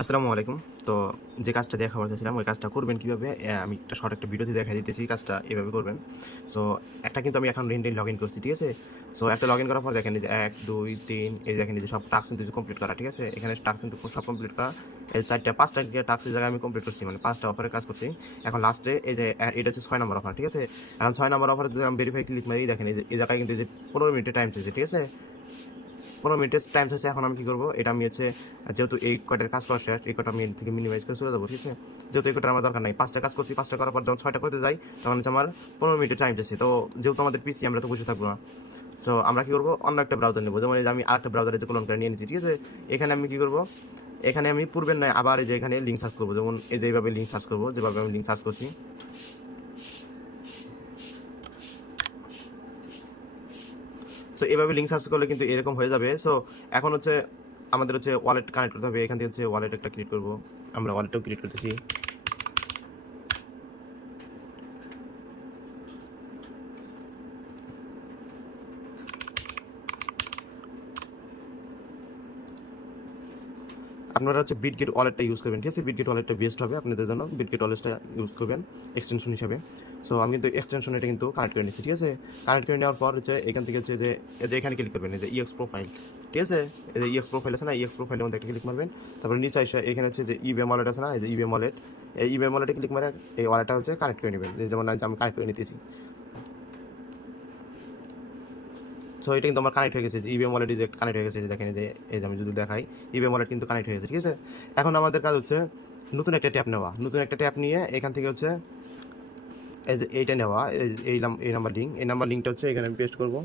আসসালামু আলাইকুম। তো যে কাজটা দেখাতে চাচ্ছিলাম ওই কাজটা করবেন কীভাবে? আমি একটা শর্ট একটা ভিডিওতে দেখাই দিতেছি কাজটা এভাবে করবেন। সো একটা কিন্তু আমি এখন রেন্ডে লগইন করছি, ঠিক আছে? সো একটা লগইন করার পর দেখেন এই যে ১, ২, ৩ এই দেখেন এই যে সব টাস্ক কিন্তু কমপ্লিট করা, ঠিক আছে? এখানে টাস্ক কিন্তু সব কমপ্লিট করা। এই ৪টা ৫টা টাস্কের জায়গায় আমি কমপ্লিট করছি, মানে ৫টা অফারের কাজ করছি। এখন লাস্টে এই যে এটা হচ্ছে ৬ নম্বর অফার, ঠিক আছে? এখন ৬ নম্বর অফারে যদি আমি ভেরিফাই ক্লিক মারি দেখেন এই জায়গায় কিন্তু এই যে ১৫ মিনিটের টাইম চেয়েছে, ঠিক আছে? ১৫ মিনিটের টাইম চাইছে। এখন আমি কী করবো, এটা আমি হচ্ছে যেহেতু এই কয়টার কাজ করা শেষ, এই কটা আমি থেকে মিনিমাইজ করে চলে যাবো, ঠিক আছে? যেহেতু এই কটার আমার দরকার নাই, ৫টা কাজ করছি, ৫টা করার পর যখন ৬টা করতে যাই তখন হচ্ছে আমার ১৫ মিনিটের টাইম চাইছে। তো যেহেতু আমাদের পিসি আমরা তো বসে থাকবো না, তো আমরা কী করবো, অন্য একটা ব্রাউজার নেবো। যেমন এই যে আমি আরেকটা ব্রাউজারে যে ক্লোন করে নিয়ে নিচ্ছি, ঠিক আছে? এখানে আমি কী করবো, এখানে আমি পূর্বের নয় আবার এই যে এখানে লিঙ্ক সার্চ করবো। যেমন এই যে এইভাবে লিঙ্ক সার্চ করবো, যেভাবে আমি লিঙ্ক সার্চ করছি। সো এভাবে লিঙ্ক সার্চ করলে কিন্তু এরকম হয়ে যাবে। সো এখন হচ্ছে আমাদের হচ্ছে ওয়ালেট কানেক্ট করতে হবে। এখান থেকে হচ্ছে ওয়ালেট একটা ক্রিয়েট করবো। আমরা ওয়ালেটটাও ক্রিয়েট করতেছি। আপনারা হচ্ছে বিটগেট ওয়ালেটটা ইউজ করবেন, ঠিক আছে? বিটগেট ওয়ালেটটা বেস্ট হবে আপনাদের জন্য। বিটগেট ওয়ালেটটা ইউজ করবেন এক্সটেনশন হিসাবে। সো আমি কিন্তু এক্সটেনশন এটা কিন্তু কানেক্ট করে নিচ্ছি, ঠিক আছে? কানেক্ট করে নেওয়ার পর হচ্ছে এখান থেকে হচ্ছে যে এখানে ক্লিক করবেন, এই যে ইএক্স প্রোফাইল, ঠিক আছে? এই যে ইএক্স প্রোফাইল আছে না, ইএক্স প্রোফাইলের মধ্যে একটা ক্লিক মারবেন। তারপরে নিচে এসে এখানে হচ্ছে যে ইবিএম ওয়ালেট আছে না, এই যে ইবিএম ওয়ালেট, এই ইবিএম ওয়ালেটে ক্লিক মারে এই ওয়ালেটটা হচ্ছে কানেক্ট করে নেবেন। যেমন আমি কানেক্ট করে নিতেছি। সো এটা কিন্তু আমার কানেক্ট হয়ে গেছে, যে ইবিএম ওয়ালেট যে কানেক্ট হয়ে গেছে, যে দেখেন এই যে আমি যদি দেখাই ইবিএম ওয়ালেট কিন্তু কানেক্ট হয়ে গেছে, ঠিক আছে? এখন আমাদের কাজ হচ্ছে নতুন একটা ট্যাপ নেওয়া। নতুন একটা ট্যাপ নিয়ে এখান থেকে হচ্ছে এই যে এইটা নেওয়া, এই নাম্বার লিঙ্ক, এই নাম্বার লিঙ্কটা হচ্ছে এখানে আমি পেস্ট করবো।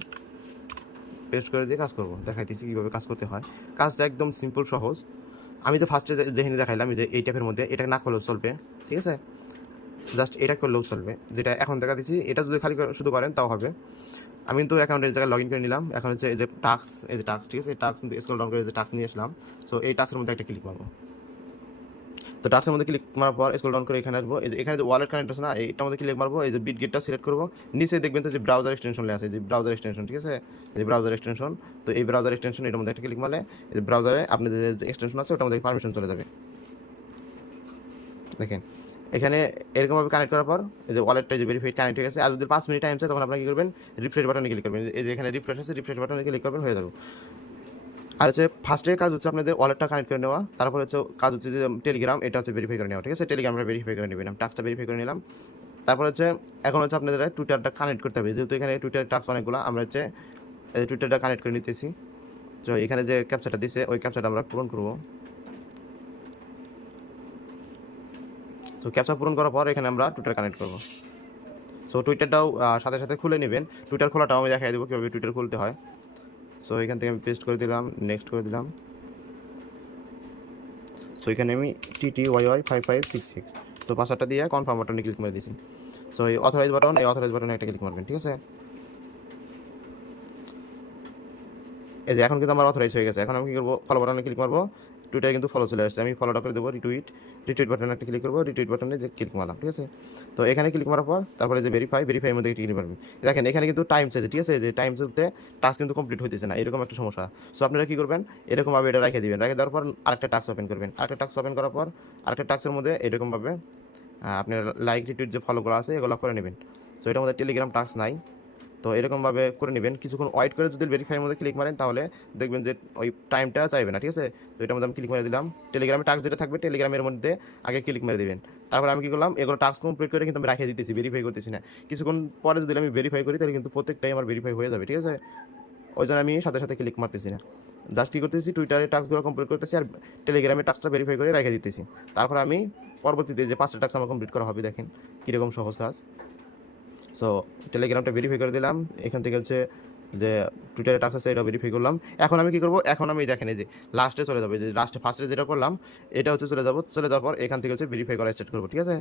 পেস্ট করে দিয়ে কাজ করবো, দেখাইতেছি কীভাবে কাজ করতে হয়। কাজটা একদম সিম্পল সহজ। আমি তো ফার্স্টে যেখানে দেখাইলাম যে এই ট্যাপের মধ্যে এটা না করলেও চলবে, ঠিক আছে? জাস্ট এটা করলেও চলবে, যেটা এখন দেখা দিচ্ছি। এটা যদি খালি শুধু করেন তাও হবে। আমি কিন্তু অ্যাকাউন্টের জায়গায় লগ ইন করে নিলাম। এখন হচ্ছে এই যে টাস্ক, ঠিক আছে? এই টাস্ক কিন্তু স্ক্রল ডাউন করে যে টাস্ক নিয়ে আসলাম। সো এই টাস্কের মধ্যে একটা ক্লিক মারবো। তো টাস্কের মধ্যে ক্লিক মারার পর স্ক্রল ডাউন করে এখানে আসবো। এই যে এখানে যে ওয়ালেট কানেক্ট আছে না, এইটার মধ্যে ক্লিক মারবো। এই যে বিটগেটটা সিলেক্ট করবো। নিচে দেখবেন তো যে ব্রাউজার এক্সটেনশন লেখা আছে, যে ব্রাউজার এক্সটেনশন, ঠিক আছে? এই যে ব্রাউজার এক্সটেনশন। তো এই ব্রাউজার এক্সটেনশন এটার মধ্যে একটা ক্লিক মারলে এই যে ব্রাউজারে আপনাদের যে এক্সটেনশন আছে ওটার মধ্যে পারমিশন চলে যাবে। দেখেন এখানে এরকমভাবে কানেক্ট করার পর এই যে ওয়ালেটটা যে ভেরিফাইড কানেক্ট হয়ে গেছে। আর যদি 5 মিনিট টাইম চায় তখন আপনারা কী করবেন, রিফ্রেশ বাটনে ক্লিক করবেন। এই যে এখানে রিফ্রেশ আছে, রিফ্রেশ বাটনে ক্লিক করবেন, হয়ে যাবে। আর হচ্ছে ফার্স্টে কাজ হচ্ছে আপনাদের ওয়ালেটটা কানেক্ট করে নেওয়া। তারপর হচ্ছে কাজ হচ্ছে যে টেলিগ্রাম, এটা হচ্ছে ভেরিফাই করে নেওয়া, ঠিক আছে? টেলিগ্রামটা ভেরিফাই করে নেবেন। আমি টাস্কটা ভেরিফাই করে নিলাম। তারপর হচ্ছে এখন হচ্ছে আপনাদের টুইটারটা কানেক্ট করতে হবে। যেহেতু এখানে টুইটারের টাস্ক অনেকগুলো, আমরা হচ্ছে টুইটারটা কানেক্ট করে নিতেছি। তো এখানে যে ক্যাপচাটা দিছে ওই ক্যাপচাটা আমরা পূরণ করবো। তো ক্যাপচা পূরণ করার পর এখানে আমরা টুইটার কানেক্ট করবো। সো টুইটারটাও সাথে সাথে খুলে নেবেন। টুইটার খোলাটাও আমি দেখাই দেবো কীভাবে টুইটার খুলতে হয়। সো এখান থেকে আমি পেস্ট করে দিলাম, নেক্সট করে দিলাম। সো এখানে আমি TTYY5566 তো পাসওয়ার্ডটা দিয়ে কনফার্ম বাটনে ক্লিক করে দিয়েছি। সো এই অথরাইজ বাটনে একটা ক্লিক মারবেন, ঠিক আছে? এই যে এখন কিন্তু আমার অথরাইজ হয়ে গেছে। এখন আমি কী করবো, ফলো বাটনে ক্লিক মারবো। টুইটারে কিন্তু ফলো চলে আসছে। আমি ফলোটা করে দেবো, রিটুইট বাটনে একটা ক্লিক করবো। রিটুইট বাটনে যে ক্লিক মারলাম, ঠিক আছে? তো এখানে ক্লিক মারার পর তারপরে যে ভেরিফাইয়ের মধ্যে ক্লিক মারবেন। দেখেন এখানে কিন্তু টাইম চাইছে, ঠিক আছে? যে টাইম চলতে টাস্ক কিন্তু কমপ্লিট হইতেছে না, এরকম একটা সমস্যা। সো আপনারা কী করবেন, এরকমভাবে এটা রেখে দিবেন। রেখে দেওয়ার পর আরেকটা টাস্ক ওপেন করবেন। আরেকটা টাস্ক ওপেন করার পর আরেকটা টাস্কের মধ্যে এরকমভাবে আপনার লাইক রিটুইট যে ফলোগুলো আছে এগুলো করে নেবেন। সো এটার মধ্যে টেলিগ্রাম টাস্ক নাই, তো এরকমভাবে করে নেবেন। কিছুক্ষণ ওয়েট করে যদি ভেরিফাইয়ের মধ্যে ক্লিক মারেন তাহলে দেখবেন যে ওই টাইমটা চাইবে না, ঠিক আছে? তো এটার মধ্যে আমি ক্লিক মেরে দিলাম। টেলিগ্রামে টাস্ক যেটা থাকবে টেলিগ্রামের মধ্যে আগে ক্লিক মেরে দেবেন। তারপর আমি কী করলাম, এগুলো টাস্ক কমপ্লিট করে কিন্তু আমি রেখে দিতেছি, ভেরিফাই করতেছি না। কিছুক্ষণ পরে যদি আমি ভেরিফাই করি তাহলে কিন্তু প্রত্যেকটাই আমার ভেরিফাই হয়ে যাবে, ঠিক আছে? ওই জন্য আমি সাথে সাথে ক্লিক মারতেছি না। জাস্ট কী করতেছি, টুইটারে টাস্কগুলো কমপ্লিট করতেছি আর টেলিগ্রামে টাস্কটা ভেরিফাই করে রেখে দিতেছি। তারপর আমি পরবর্তীতে যে 5টা টাস্ক আমার কমপ্লিট করা হবে, দেখেন কীরকম সহজ কাজ। সো টেলিগ্রামটা ভেরিফাই করে দিলাম। এখান থেকে হচ্ছে যে টুইটারে টাস্ক আছে এটা ভেরিফাই করলাম। এখন আমি কী করবো, এখন আমি দেখেন এই যে লাস্টে চলে যাবো। যে লাস্টে ফার্স্টে যেটা করলাম এটা হচ্ছে চলে যাবো। চলে যাওয়ার পর এখান থেকে হচ্ছে ভেরিফাই করা স্টার্ট করবো, ঠিক আছে?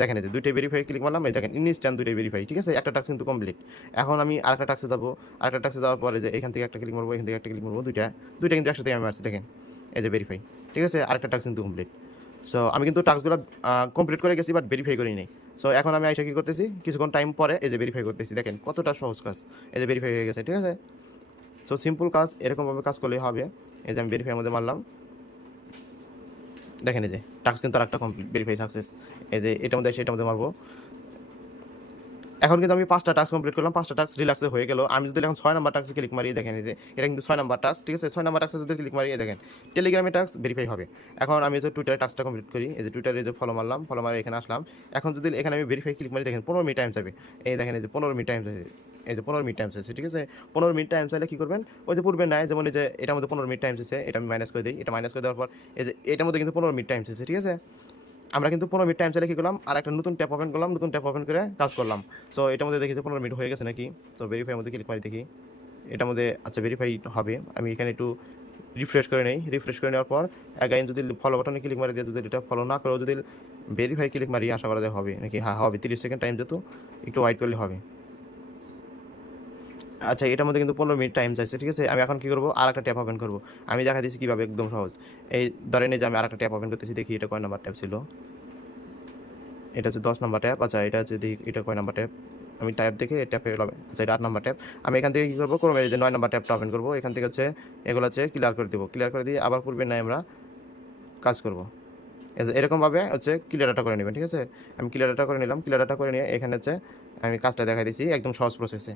দেখেন এই যে দুইটাই ভেরিফাই ক্লিক মারলাম, এই দেখেন ইনস্ট্যান্ট দুইটাই ভেরিফাই, ঠিক আছে? একটা টাস্ক কিন্তু কমপ্লিট। এখন আমি আরেকটা টাস্কে যাবো। আরেকটা টাস্কে যাওয়ার পরে যে এখান থেকে একটা ক্লিক মারবো, এখান থেকে একটা ক্লিক মারবো, দুইটা কিন্তু একসাথে আমি মারছি, দেখেন এই যে ভেরিফাই, ঠিক আছে? আরেকটা টাস্ক কিন্তু কমপ্লিট। সো আমি কিন্তু টাস্কগুলো কমপ্লিট করে গেছি বাট ভেরিফাই করি নাই। সো এখন আমি আইসা কী করতেছি, কিছুক্ষণ টাইম পরে এই যে ভেরিফাই করতেছি, দেখেন কতটা সহজ কাজ। এই যে ভেরিফাই হয়ে গেছে, ঠিক আছে? সো সিম্পল কাজ, এরকমভাবে কাজ করলেই হবে। এই যে আমি ভেরিফাইয়ের মধ্যে মারলাম। দেখেন এই যে টাস্ক কিন্তু আরেকটা কমপ্লিট, ভেরিফাই সাকসেস। এই যে এটার মধ্যে এসে এটার মধ্যে মারবো। এখন কিন্তু আমি 5টা টাস্ক কমপ্লিট করলাম, 5টা টাস্ক রিল্যাক্সে হয়ে গেল। আমি যদি এখন 6 নাম্বার টাস্কে ক্লিক মারি, দেখেন এই যে এটা কিন্তু 6 নাম্বার টাস্ক, ঠিক আছে? 6 নাম্বার টাস্কে যদি ক্লিক মারি, এই দেখেন টেলিগ্রামে টাস্ক ভেরিফাই হবে। এখন আমি যে টুইটারে টাস্কটা কমপ্লিট করি, এই যে টুইটারে যে ফলো মারলাম, ফলো মারি এখানে আসলাম। এখন যদি এখানে আমি ভেরিফাই ক্লিক মারি, দেখেন 15 মিনিট টাইম যাবে। এই দেখেন এই যে 15 মিনিট টাইম যাবে, এই যে 15 মিনিট টাইম চাইছে, ঠিক আছে? 15 মিনিট টাইম চাইলে কি করবেন, ওই যে পূর্বে নাই, যেমন এই যে এটার মধ্যে 15 মিনিট টাইম চাইছে, এটা আমি মাইনাস করে দিই। এটা মাইনাস করে দেওয়ার পর এই যে এটার মধ্যে কিন্তু 15 মিনিট টাইম চাইছে, ঠিক আছে? আমরা কিন্তু 15 মিনিট টাইম চাইলে কি করলাম, আর একটা নতুন ট্যাব ওপেন করলাম, নতুন ট্যাব ওপেন করে কাজ করলাম। সো এটার মধ্যে দেখি যে 15 মিনিট হয়ে গেছে নাকি। সো ভেরিফাই মধ্যে ক্লিক মারি দেখি এটার মধ্যে, আচ্ছা ভেরিফাই হবে। আমি এখানে একটু রিফ্রেশ করে নেই, রিফ্রেশ করে নেওয়ার পর অ্যাগাইন যদি ফলো বাটনে ক্লিক মারি দিয়ে যদি এটা ফলো না করেও যদি ভেরিফাই ক্লিক মারি, আশা করা যায় হবে নাকি। হ্যাঁ হবে, 30 সেকেন্ড টাইম যেত, একটু ওয়েট করলে হবে। আচ্ছা এটার মধ্যে কিন্তু 15 মিনিট টাইম চাইছে, ঠিক আছে? আমি এখন কি করবো, আর একটা ট্যাব ওপেন করবো। আমি দেখা দিচ্ছি কীভাবে, একদম সহজ। এই ধরেন এই যে আমি আর একটা ট্যাব ওপেন করতেছি, দেখি এটা কয় নাম্বার ট্যাব ছিল। এটা হচ্ছে 10 নাম্বার ট্যাব। আচ্ছা এটা হচ্ছে দেখি এটা কয় নাম্বার ট্যাব। আমি ট্যাব দেখে ট্যাপে হবে। আচ্ছা এটা 8 নাম্বার ট্যাব। আমি এখান থেকে কী করবো, ক্রমে যে 9 নাম্বার ট্যাবটা ওপেন করবো। এখান থেকে হচ্ছে এগুলো হচ্ছে ক্লিয়ার করে দেবো। ক্লিয়ার করে দিয়ে আবার পূর্বে নাই আমরা কাজ করবো। এরকমভাবে হচ্ছে ক্লিয়ার ডাটা করে নেবেন, ঠিক আছে? আমি ক্লিয়ার ডাটা করে নিলাম। ক্লিয়ার ডাটা করে নিয়ে এখানে হচ্ছে আমি কাজটা দেখাই দিচ্ছি একদম সহজ প্রসেসে।